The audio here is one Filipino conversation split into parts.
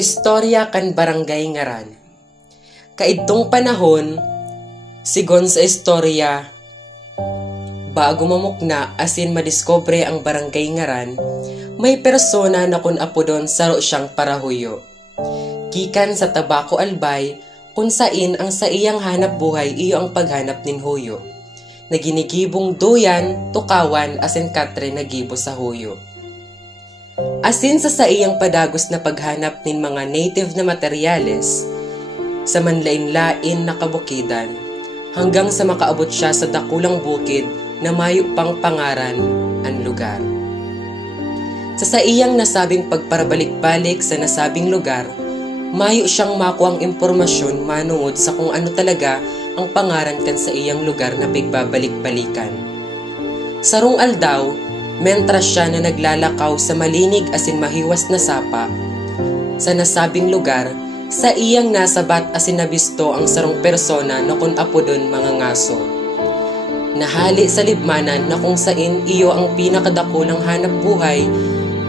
Istorya kan Barangay Ngaran. Kaidtong panahon, sigon sa istorya, bago mamukna asin madiskobre ang Barangay Ngaran, may persona na kun apodon saro siyang parahuyo. Gikan sa Tabako Albay, kung sain ang sa iyang hanap buhay iyo ang paghanap nin huyo. Naginigibong duyan, tukawan, asin katre nagibo sa huyo. Asin sa iyang padagos na paghanap nin mga native na materyales, sa manlain-lain na kabukidan, hanggang sa makaabot siya sa dakulang bukid na mayo pang pangaran ang lugar. Sa iyang nasabing pagparabalik-balik sa nasabing lugar, mayo siyang makuang impormasyon manungod sa kung ano talaga ang pangaran kan sa iyang lugar na pigbabalik-balikan. Sarong aldaw, mentras siya na naglalakaw sa malinig asin mahiwas na sapa, sa nasabing lugar, sa iyang nasabat asin nabisto ang sarong persona na kun apodon mga ngaso. Nahali sa libmanan na kung sain iyo ang pinakadakulang hanap buhay,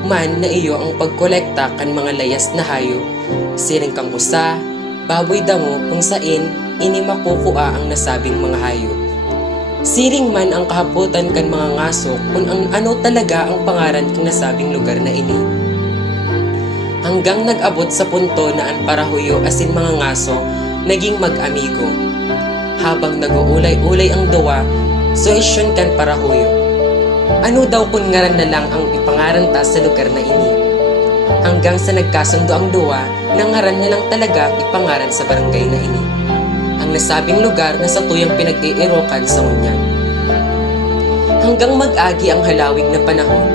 man na iyo ang pagkolekta kan mga layas na hayop, siring kang usa, baboy damo kung sain ini makukua ang nasabing mga hayop. Siring man ang kahaputan kan mga ngaso kung ano talaga ang pangaran kan nasabing lugar na ini. Hanggang nag-abot sa punto na ang parahuyo asin mga ngaso naging mag-amigo. Habang nag-uulay-ulay ang duwa, soisyon kan parahuyo. Ano daw kung ngaran na lang ang ipangaran ta sa lugar na ini? Hanggang sa nagkasundo ang duwa, nangaran na lang talaga ipangaran sa barangay na ini. Ang nasabing lugar na sa tuyang pinag-iirokan sa ngunyan. Hanggang mag-agi ang halawig na panahon,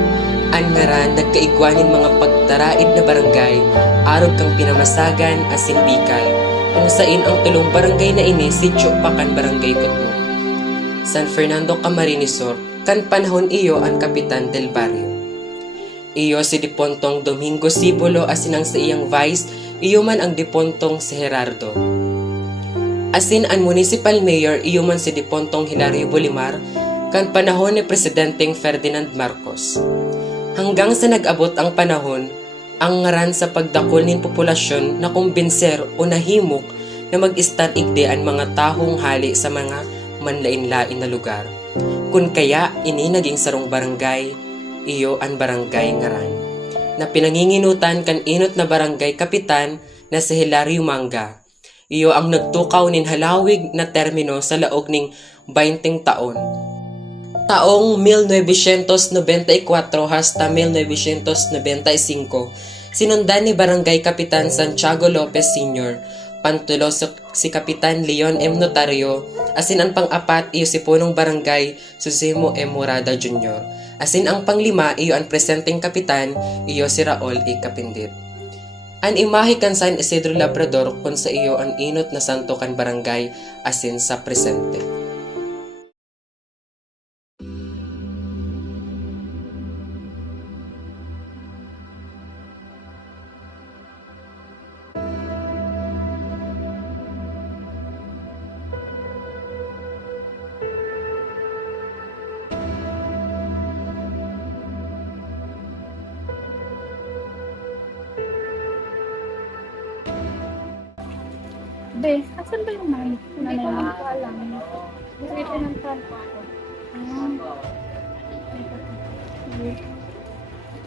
ang ngaran nagkaigwanin mga pagtaraid na barangay, arog kang pinamasagan asin bikal, kung sain ang tulong barangay na ini sityo pakan barangay Kutmo. San Fernando Camarines Sur, kan panahon iyo ang kapitan del barrio. Iyo si Dipontong Domingo Sibolo asin ang sa iyang vice, iyo man ang Dipontong si Gerardo. Asin ang municipal mayor, iyo man si Dipontong Hilario Bolimar, kan panahon ni Presidenteng Ferdinand Marcos. Hanggang sa nag-abot ang panahon, ang ngaran sa pagdakol nin populasyon na kumbinser o nahimok na mag-istar igdean mga tahong hali sa mga manlain-lain na lugar. Kun kaya ini naging sarong barangay, iyo ang Barangay Ngaran, na pinanginginutan kan inot na barangay kapitan na si Hilario Manga. Iyo ang nagtukaw nin halawig na termino sa laog ning 20 taon. Taong 1994 hasta 1995, sinundan ni Barangay Kapitan Santiago Lopez Sr., pantulo si Kapitan Leon M. Notario, asin ang pang-apat iyo si punong barangay Susimo M. Murada Jr., asin ang panglima iyo ang presenteng kapitan iyo si Raul E. Kapindit. An imahe kan San Isidro Labrador kung sa iyo ang inot na santo kan barangay asin sa presente. Be, asan ba yung mic? Hindi ko lang po alam. Kasi pinantan ko ako.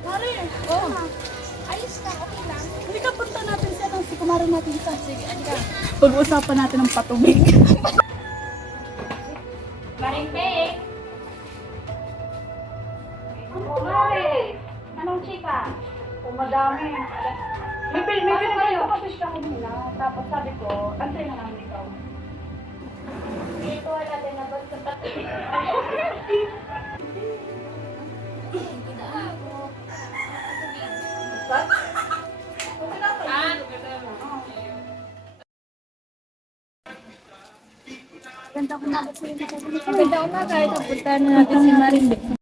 Mare! Oh! Ayos ka, okay lang. Hindi ka punta natin sa si kumaro natin sa. Sige, ka. Pag-usapan natin ng patubig. Maring Bek! Mare! Anong chika? Madami. May pinagay ko kasi siya kanina. Tapos sabi ko, antay na namin ikaw. Dito wala din na ba't sa patuloy? Ganda ko na kasi yung ganda ko na kahit napunta na natin si Maring Bek.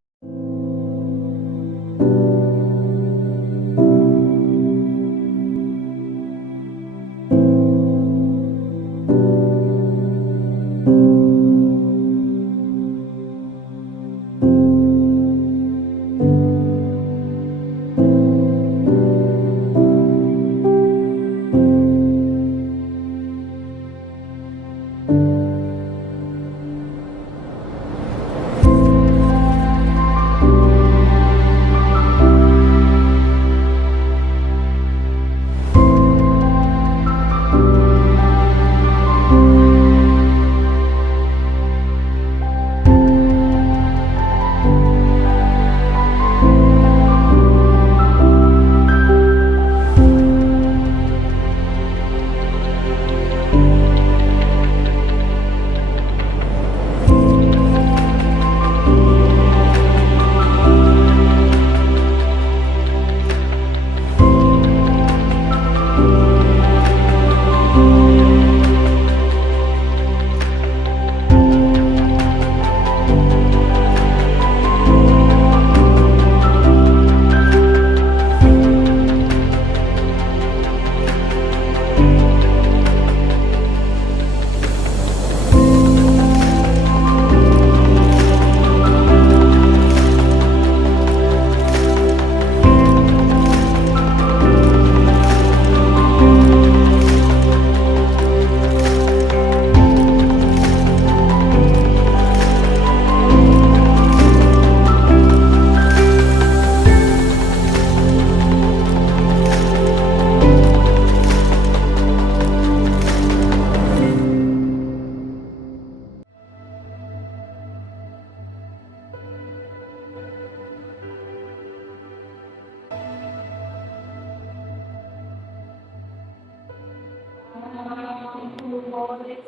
Holy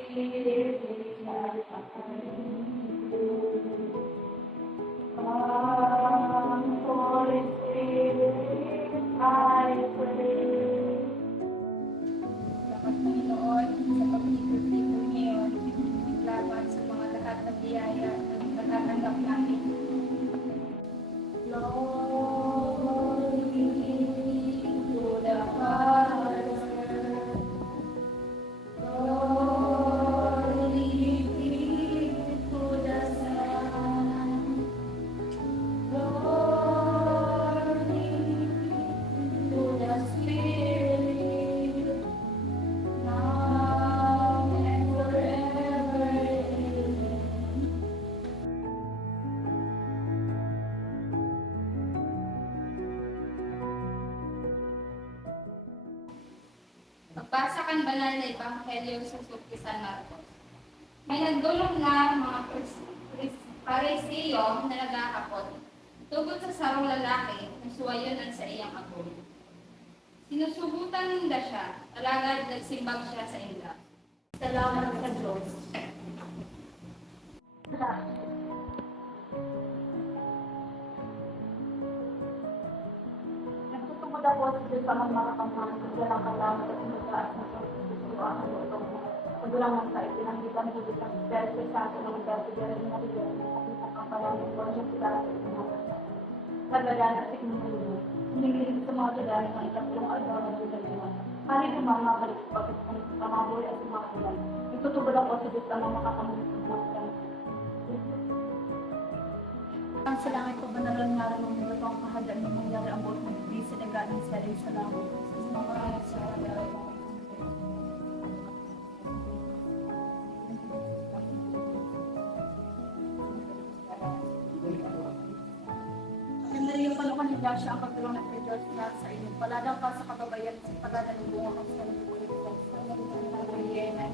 Spirit, I pray. Dapat Panginoon, sa pag-ibig-ibig ngayon, salamat sa mga lahat na biyaya na natatanggap namin. Glory to the Father. Glory to the Son. Glory to the Spirit. Now and forever. Amen. Pagbasa kan banal na Ebanghelyo sa sulat San Marcos. May nagdulong na mga Pariseo na naghahapon tungkol sa sarong lalaki na suwayonan sa iyang apo. Sinusubutan ninda siya, alagad nagsimbag siya sa inda. Salamat sa Diyos. Nagtutungkol ako sa Diyos sa mga makakamahal sa dalang kalamat at sinutaas na pagsusuruan ng lutong mo. Pagdulang ng sa ipinanggitan ng Diyos ang Espiritu Santo ng Diyos na bigyan ng sakitang kampalan ko siya sila sa itinasa. Nagdagan at sikmundo. Hinihilig sa mga dagan ng ikatlong araw na Diyos ang Hari ng mga balik sa pagkakamaboy at sumakulan. Itutubad ako sa Diyos ang mga makakamahal. Ang sa langit ko banalan nga rin ang mga pang kahadaan ng mangyari ang buot ng di sinagaling sa rin sa langit. Sa mga anak sa araw. Maria, panukan ni Dasha ang pagtulong ng kay Diyos na sa inyo. Paladaw ka sa kababayan sa pagdala ng bunga kang sa buhay ko. Maria, na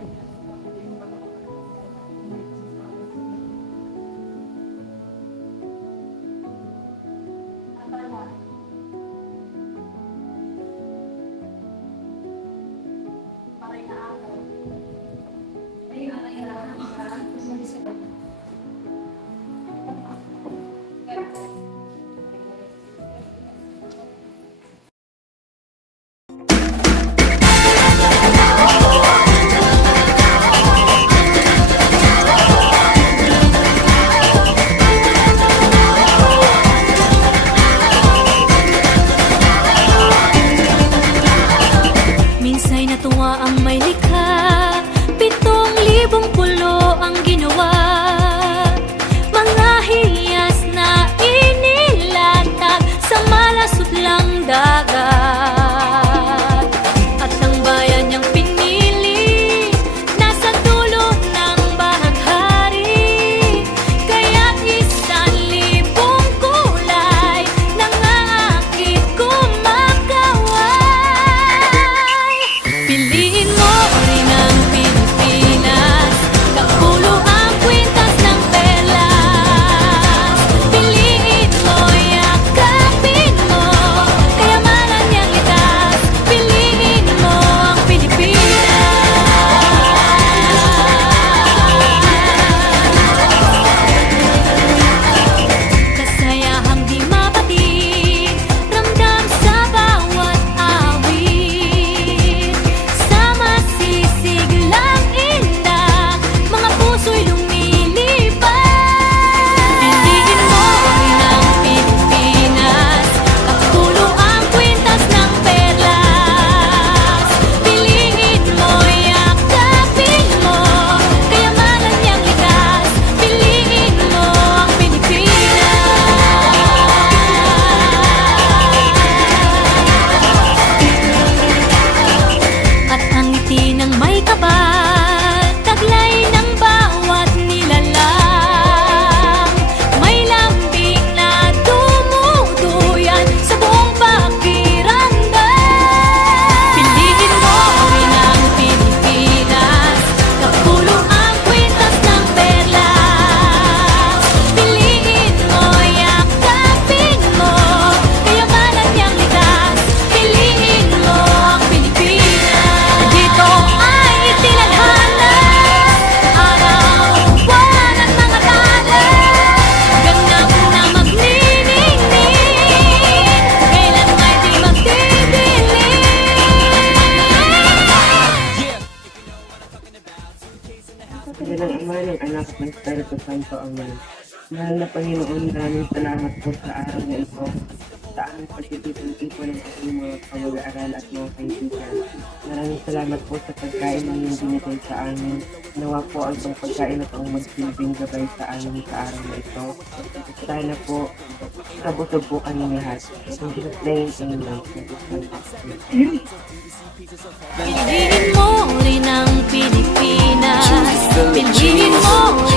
ng Espiritu Santo. Amen. Mahal na Panginoon, maraming salamat po sa araw na ito, sa aming pagtitipon-tipon ng ating mga kamag-aaral at mga kaibigan. Maraming salamat po sa pagkain na inyong binigay sa amin. Nawa po ang itong pagkain at ang magsilbing gabay sa amin sa araw na ito. Sana po, kabusog po kami lahat. In Jesus' name, amen. Piliin mo rin ang Pilipinas. Piliin mo